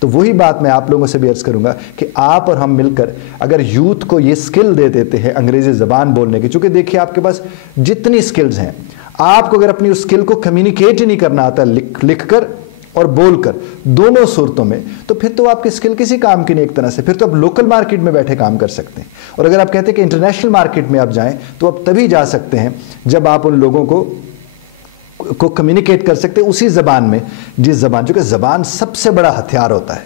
تو وہی بات میں آپ لوگوں سے بھی عرض کروں گا کہ آپ اور ہم مل کر اگر یوتھ کو یہ سکل دے دیتے ہیں انگریزی زبان بولنے کی، چونکہ دیکھیے آپ کے پاس جتنی سکلز ہیں، آپ کو اگر اپنی اس سکل کو کمیونیکیٹ ہی نہیں کرنا آتا لکھ کر اور بول کر، دونوں صورتوں میں، تو پھر تو آپ کی سکل کسی کام کی نہیں ایک طرح سے، پھر تو آپ لوکل مارکیٹ میں بیٹھے کام کر سکتے ہیں۔ اور اگر آپ کہتے ہیں کہ انٹرنیشنل مارکیٹ میں آپ جائیں تو آپ تبھی جا سکتے ہیں جب آپ ان لوگوں کو کمیونیکیٹ کر سکتے ہیں اسی زبان میں، جس زبان، جو کہ زبان سب سے بڑا ہتھیار ہوتا ہے۔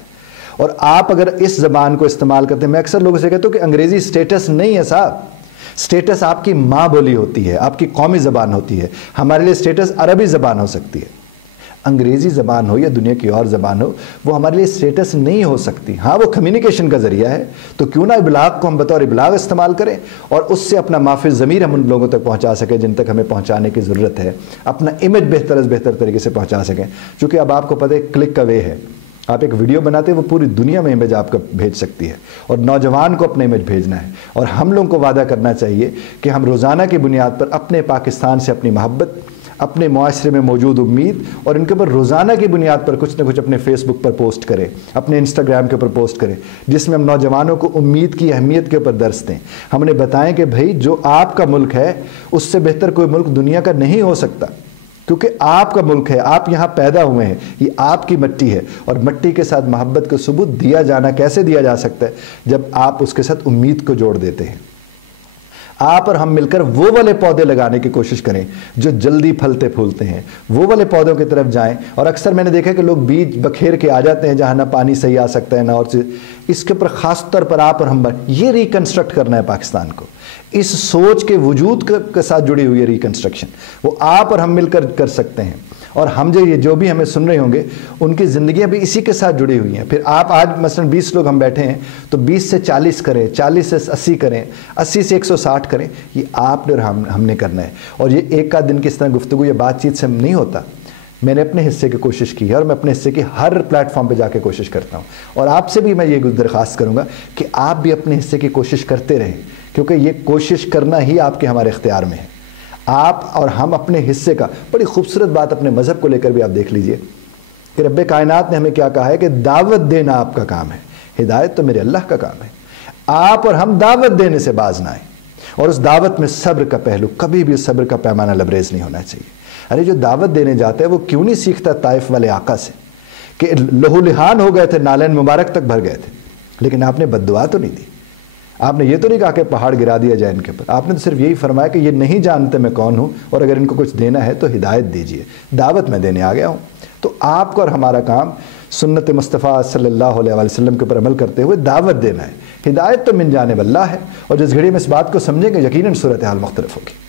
اور آپ اگر اس زبان کو استعمال کرتے ہیں، میں اکثر لوگوں سے کہتا ہوں کہ انگریزی سٹیٹس نہیں ہے صاحب، سٹیٹس آپ کی ماں بولی ہوتی ہے، آپ کی قومی زبان ہوتی ہے۔ ہمارے لیے سٹیٹس عربی زبان ہو سکتی ہے، انگریزی زبان ہو یا دنیا کی اور زبان ہو، وہ ہمارے لیے سٹیٹس نہیں ہو سکتی۔ ہاں وہ کمیونیکیشن کا ذریعہ ہے، تو کیوں نہ ابلاغ کو ہم بطور ابلاغ استعمال کریں اور اس سے اپنا ما فی الضمیر ہم ان لوگوں تک پہنچا سکیں جن تک ہمیں پہنچانے کی ضرورت ہے، اپنا امیج بہتر از بہتر طریقے سے پہنچا سکیں۔ چونکہ اب آپ کو پتہ ہے کلک کا وے ہے، آپ ایک ویڈیو بناتے ہیں وہ پوری دنیا میں امیج آپ کا بھیج سکتی ہے، اور نوجوان کو اپنا امیج بھیجنا ہے۔ اور ہم لوگوں کو وعدہ کرنا چاہیے کہ ہم روزانہ کی بنیاد پر اپنے پاکستان سے اپنی محبت، اپنے معاشرے میں موجود امید، اور ان کے اوپر روزانہ کی بنیاد پر کچھ نہ کچھ اپنے فیس بک پر پوسٹ کریں، اپنے انسٹاگرام کے اوپر پوسٹ کریں، جس میں ہم نوجوانوں کو امید کی اہمیت کے اوپر درس دیں۔ ہم انہیں بتائیں کہ بھائی جو آپ کا ملک ہے اس سے بہتر کوئی ملک دنیا کا نہیں ہو سکتا، کیونکہ آپ کا ملک ہے، آپ یہاں پیدا ہوئے ہیں، یہ آپ کی مٹی ہے، اور مٹی کے ساتھ محبت کا ثبوت دیا جانا کیسے دیا جا سکتا ہے؟ جب آپ اس کے ساتھ امید کو جوڑ دیتے ہیں۔ آپ اور ہم مل کر وہ والے پودے لگانے کی کوشش کریں جو جلدی پھلتے پھولتے ہیں، وہ والے پودوں کی طرف جائیں۔ اور اکثر میں نے دیکھا کہ لوگ بیج بکھیر کے آ جاتے ہیں جہاں نہ پانی صحیح آ سکتا ہے نہ اور چیز۔ اس کے اوپر خاص طور پر آپ اور ہم یہ ریکنسٹرکٹ کرنا ہے پاکستان کو، اس سوچ کے وجود کے ساتھ جڑی ہوئی ہے ریکنسٹرکشن، وہ آپ اور ہم مل کر سکتے ہیں۔ اور ہم جو بھی ہمیں سن رہے ہوں گے ان کی زندگیاں بھی اسی کے ساتھ جڑی ہوئی ہیں۔ پھر آپ آج مثلا 20 لوگ ہم بیٹھے ہیں تو 20 سے 40 کریں، 40 سے 80 کریں، 80 سے 160 کریں، یہ آپ نے اور ہم نے کرنا ہے۔ اور یہ ایک آدھ دن کی اس طرح گفتگو یا بات چیت سے نہیں ہوتا۔ میں نے اپنے حصے کی کوشش کی ہے اور میں اپنے حصے کی ہر پلیٹ فارم پہ جا کے کوشش کرتا ہوں، اور آپ سے بھی میں یہ درخواست کروں گا کہ آپ بھی اپنے حصے کی کوشش کرتے رہیں، کیونکہ یہ کوشش کرنا ہی آپ کے ہمارے اختیار میں ہے۔ آپ اور ہم اپنے حصے کا، بڑی خوبصورت بات اپنے مذہب کو لے کر بھی آپ دیکھ لیجئے کہ رب کائنات نے ہمیں کیا کہا ہے کہ دعوت دینا آپ کا کام ہے، ہدایت تو میرے اللہ کا کام ہے۔ آپ اور ہم دعوت دینے سے باز نہ آئیں، اور اس دعوت میں صبر کا پہلو، کبھی بھی صبر کا پیمانہ لبریز نہیں ہونا چاہیے۔ ارے جو دعوت دینے جاتا ہے وہ کیوں نہیں سیکھتا طائف والے آقا سے کہ لہو لہان ہو گئے تھے، نالین مبارک تک بھر گئے تھے، لیکن آپ نے بد دعا تو نہیں دی، آپ نے یہ تو نہیں کہا کہ پہاڑ گرا دیا جائے ان کے اوپر، آپ نے تو صرف یہی فرمایا کہ یہ نہیں جانتے میں کون ہوں، اور اگر ان کو کچھ دینا ہے تو ہدایت دیجئے، دعوت میں دینے آ گیا ہوں۔ تو آپ کو اور ہمارا کام سنت مصطفیٰ صلی اللہ علیہ وسلم کے اوپر عمل کرتے ہوئے دعوت دینا ہے۔ ہدایت تو من جانب اللہ ہے، اور جس گھڑی میں اس بات کو سمجھیں گے یقیناً صورتحال مختلف ہوگی۔